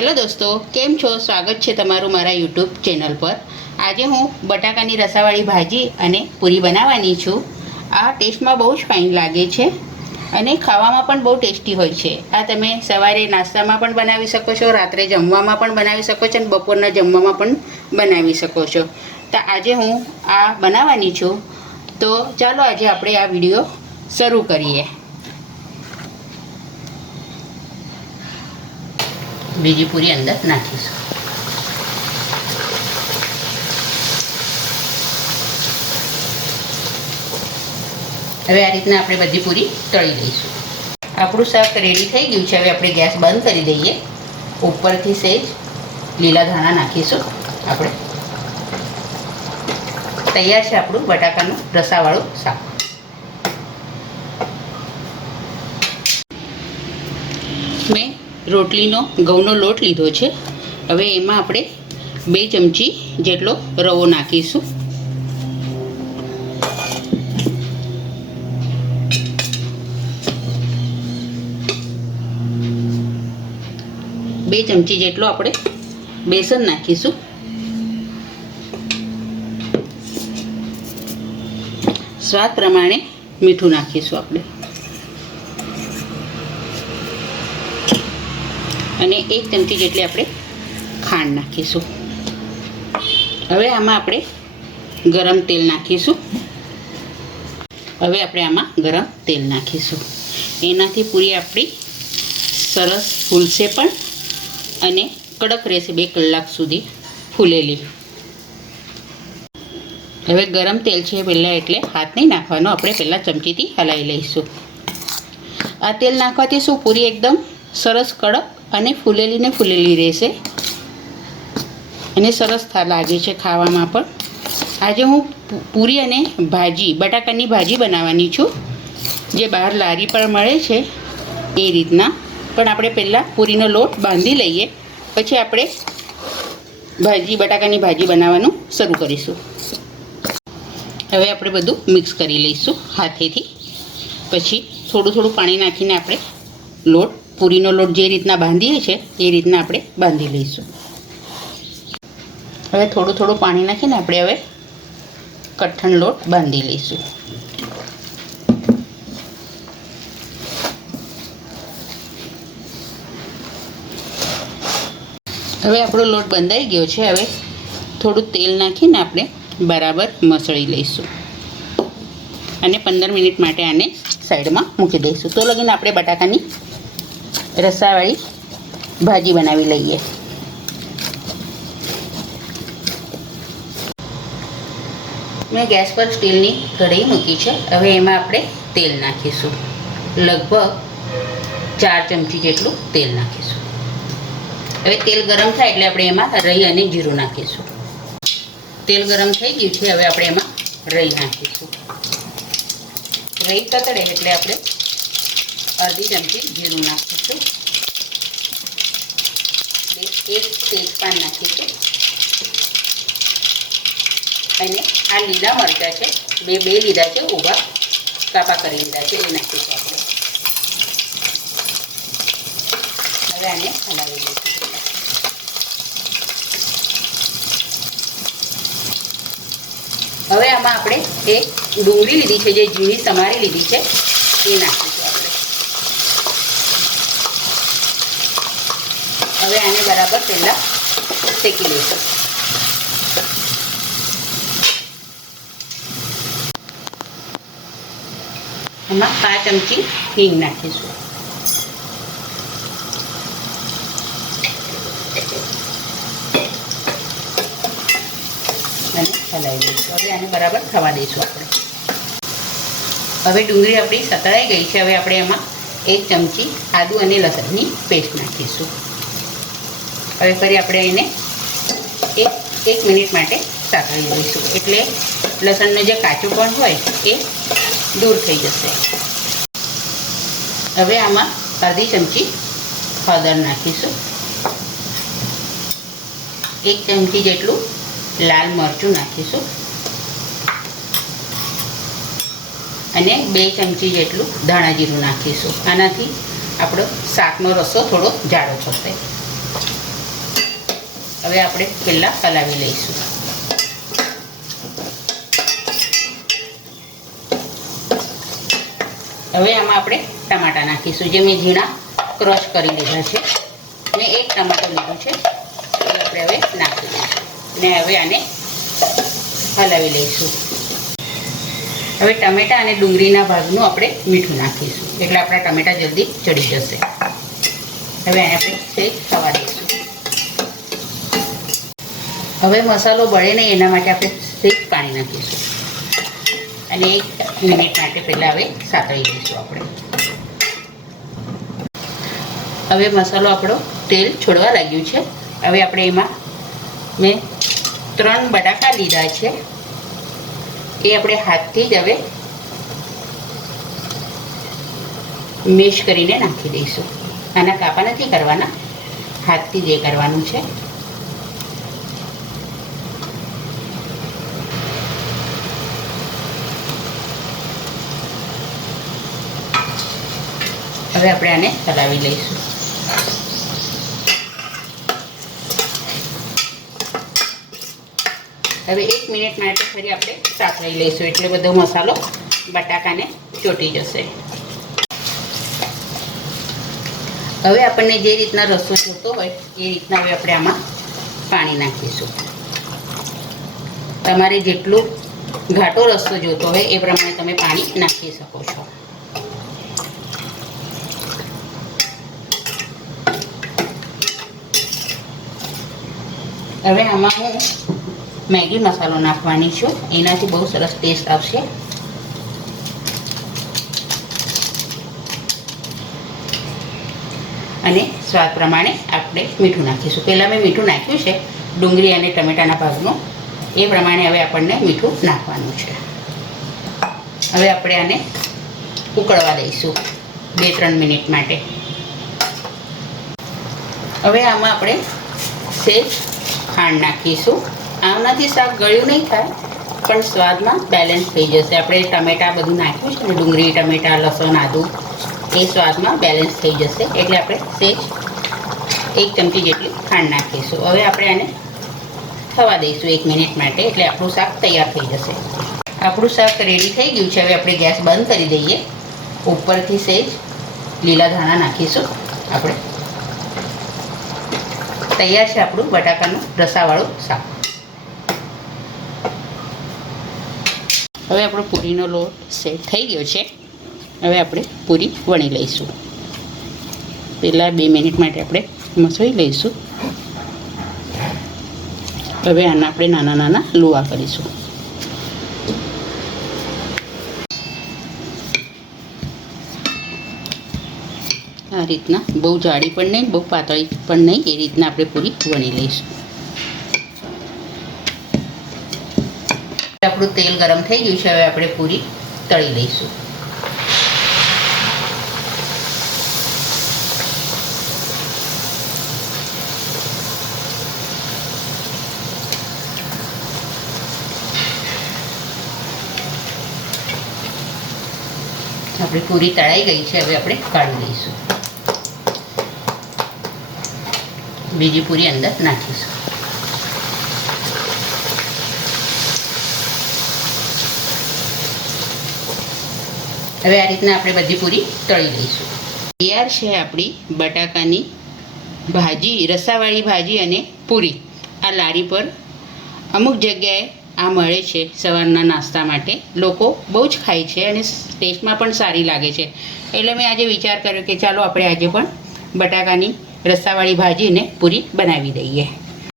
Hello દોસ્તો, કેમ છો? સ્વાગત છે તમારું મારા યુટ્યુબ ચેનલ પર। આજે હું બટાકાની રસાવાળી ભાજી અને પૂરી બનાવવાની છું। આ ટેસ્ટમાં બહુ જ ફાઇન લાગે છે અને ખાવામાં પણ બહુ ટેસ્ટી હોય છે। આ તમે સવારે નાસ્તામાં પણ બનાવી શકો છો, રાત્રે જમવામાં પણ બનાવી શકો છો અને બપોરના જમવામાં પણ બનાવી શકો છો। તો આજે હું આ બનાવવાની છું, તો ચાલો આજે આપણે આ વિડીયો શરૂ કરીએ। બીજી પૂરી અંદર નાખીશું। હવે આ રીતના આપણે બધી પૂરી તળી લઈશું। આપણું શાક રેડી થઈ ગયું છે। હવે આપણે ગેસ બંધ કરી દઈએ। ઉપરથી સહેજ લીલા ધાણા નાખીશું। આપણે તૈયાર છે આપણું બટાકાનું રસાવાળું શાક। મેં રોટલીનો ઘઉંનો લોટ લીધો છે। હવે એમાં આપણે 2 ચમચી જેટલો રવો નાખીશું। બે ચમચી જેટલો આપણે બેસન નાખીશું। સ્વાદ પ્રમાણે મીઠું નાખીશું આપણે અને 1 ચમચી જેટલી આપણે ખાંડ નાખીશું। હવે આમાં આપણે ગરમ તેલ નાખીશું। હવે આપણે આમાં ગરમ તેલ નાખીશું। એનાથી પૂરી આપણી સરસ ફૂલશે પણ અને કડક રહેશે 2 કલાક સુધી ફૂલેલી। હવે ગરમ તેલ છે પહેલાં એટલે હાથ નહીં નાખવાનો, આપણે પહેલાં ચમચીથી હલાવી લઈશું। આ તેલ નાખવાથી શું પૂરી એકદમ સરસ કડક અને ફૂલેલી રહેશે અને સરસ લાગે છે ખાવામાં પણ। આજે હું પૂરી અને ભાજી બટાકાની ભાજી બનાવવાની છું, જે બહાર લારી પર મળે છે એ રીતના। પણ આપણે પહેલાં પૂરીનો લોટ બાંધી લઈએ, પછી આપણે બટાકાની ભાજી બનાવવાનું શરૂ કરીશું। હવે આપણે બધું મિક્સ કરી લઈશું હાથેથી। પછી થોડું પાણી નાખીને આપણે પૂરીનો લોટ જે રીતના બાંધીએ છીએ એ રીતના આપણે બાંધી લઈશું। હવે થોડું પાણી નાખીને આપણે હવે કઠણ લોટ બાંધી લઈશું। હવે આપણો લોટ બંધાઈ ગયો છે। હવે થોડું તેલ નાખીને આપણે બરાબર મસળી લઈશું અને 15 મિનિટ માટે આને સાઈડમાં મૂકી દઈશું। તો લગીને આપણે બટાકાની રસાવાળી ભાજી બનાવી લઈએ। મેં ગેસ પર સ્ટીલની કઢાઈ મૂકી છે। હવે એમાં આપણે તેલ નાખીશું। લગભગ 4 ચમચી જેટલું તેલ નાખીશું। હવે તેલ ગરમ થાય એટલે આપણે એમાં રાઈ અને જીરું નાખીશું। તેલ ગરમ થઈ ગયું છે। હવે આપણે એમાં રાઈ નાખીશું। રાઈ તતડે એટલે આપણે અડધી ચમચી જીરું નાખીશું। 1 તેજપાન નાખીશું અને આ લીલા મરચાં છે, બે લીધા છે, ઊભા કાપા કરી લીધા છે, એ નાખીશું આપણે। હવે આને હલાવી લઈશું। હવે આમાં આપણે એક ડુંગળી લીધી છે, જે ઝીણી સમારી લીધી છે, એ નાખીશું આપણે। હવે આને બરાબર પહેલાં શેકી લઈશું। એમાં 5 ચમચી હિંગ નાખીશું અને હલાવી દઈશું। હવે આને બરાબર થવા દઈશું આપણે। હવે ડુંગળી આપણી સતળાઈ ગઈ છે। હવે આપણે એમાં 1 ચમચી આદુ અને લસણની પેસ્ટ નાખીશું। હવે ફરી આપણે એને એક મિનિટ માટે સાતળી દઈશું, એટલે લસણનો જે કાચુંપણ હોય એ દૂર થઈ જશે। હવે આમાં અડધી ચમચી હળદર નાખીશું। 1 ચમચી જેટલું લાલ મરચું નાખીશું અને 2 ચમચી જેટલું ધાણા જીરું નાખીશું। આનાથી આપણો શાકનો રસો થોડો જાડો થશે। હવે આપણે પહેલાં હલાવી લઈશું. હવે આમાં આપણે ટમાટા નાખીશું, જે મેં ઝીણા ક્રશ કરી લીધા છે. મેં એક ટમાટો લીધું છે એ આપણે હવે નાખી દઈશું ને હવે આને હલાવી લઈશું. હવે ટમેટાં અને ડુંગળીના ભાગનું આપણે મીઠું નાખીશું એટલે આપણા ટમેટાં જલ્દી ચડી જશે. હવે આને આપણે સહેજ થવા દઈશું. હવે મસાલો બળે નહીં એના માટે આપણે સહેજ પાણી નાખીશું અને 1 મિનિટ માટે પહેલાં હવે સાતળી દઈશું આપણે. હવે મસાલો આપણો તેલ છોડવા લાગ્યું છે. હવે આપણે એમાં મેં 3 બટાકા લીધા છે એ આપણે હાથથી જ હવે મેશ કરીને નાખી દઈશું. આના કાપા નથી કરવાના, હાથથી જ એ કરવાનું છે. હવે આપણે આને હલાવી લઈશું. હવે 1 મિનિટ માટે ફરી આપણે સાતળી લઈશું એટલે બધો મસાલો બટાકાને ચોંટી જશે. હવે આપણને જે રીતના રસો જોતો હોય એ રીતના હવે આપણે આમાં પાણી નાખીશું. તમારે જેટલું ઘાટો રસો જોતો હોય એ પ્રમાણે તમે પાણી નાખી શકો છો. હવે આમાં હું મેગી મસાલો નાખવાની છું, એનાથી બહુ સરસ ટેસ્ટ આવશે. અને સ્વાદ પ્રમાણે આપણે મીઠું નાખીશું. પહેલાં મેં મીઠું નાખ્યું છે ડુંગળી અને ટમેટાના ભાગનું, એ પ્રમાણે હવે આપણને મીઠું નાખવાનું છે. હવે આપણે આને ઉકળવા દઈશું 2-3 મિનિટ માટે. હવે આમાં આપણે સહેજ ખાંડ નાખીશું. આનાથી શાક ગળ્યું નહીં થાય પણ સ્વાદમાં બેલેન્સ થઈ જશે. આપણે ટમેટાં બધું નાખ્યું છે ને, ડુંગળી, ટમેટાં, લસણ, આદું, એ સ્વાદમાં બેલેન્સ થઈ જશે એટલે આપણે સહેજ 1 ચમચી જેટલી ખાંડ નાખીશું. હવે આપણે આને થવા દઈશું 1 મિનિટ માટે એટલે આપણું શાક તૈયાર થઈ જશે. આપણું શાક રેડી થઈ ગયું છે. હવે આપણે ગેસ બંધ કરી દઈએ. ઉપરથી સહેજ લીલા ધાણા નાખીશું. આપણે તૈયાર છે આપણું બટાકાનું રસાવાળું શાક. હવે આપણો પૂરીનો લોટ સેટ થઈ ગયો છે. હવે આપણે પૂરી વણી લઈશું. પહેલાં 2 મિનિટ માટે આપણે મસળી લઈશું. હવે આના આપણે નાના નાના લુવા કરીશું. આ રીતના બહુ જાડી પણ નહીં, બહુ પાતળી પણ નહીં, એ રીતના આપણે પૂરી વણી લઈશું. આપણું તેલ ગરમ થઈ ગયું છે. હવે આપણે પૂરી તળી લઈશું. આપણી પૂરી તળાઈ ગઈ છે. હવે આપણે કાઢી લઈશું. બીજી પૂરી અંદર નાખીશું. હવે આ રીતના આપણે બધી પૂરી તળી લઈશું. તૈયાર છે આપણી બટાકાની ભાજી, રસાવાળી ભાજી અને પૂરી. આ લારી પર અમુક જગ્યાએ આ મળે છે સવારના નાસ્તા માટે. લોકો બહુ જ ખાય છે અને ટેસ્ટમાં પણ સારી લાગે છે. એટલે મેં આજે વિચાર કર્યો કે ચાલો આપણે આજે પણ બટાકાની રસાવાળી ભાજી અને પૂરી બનાવી દઈએ.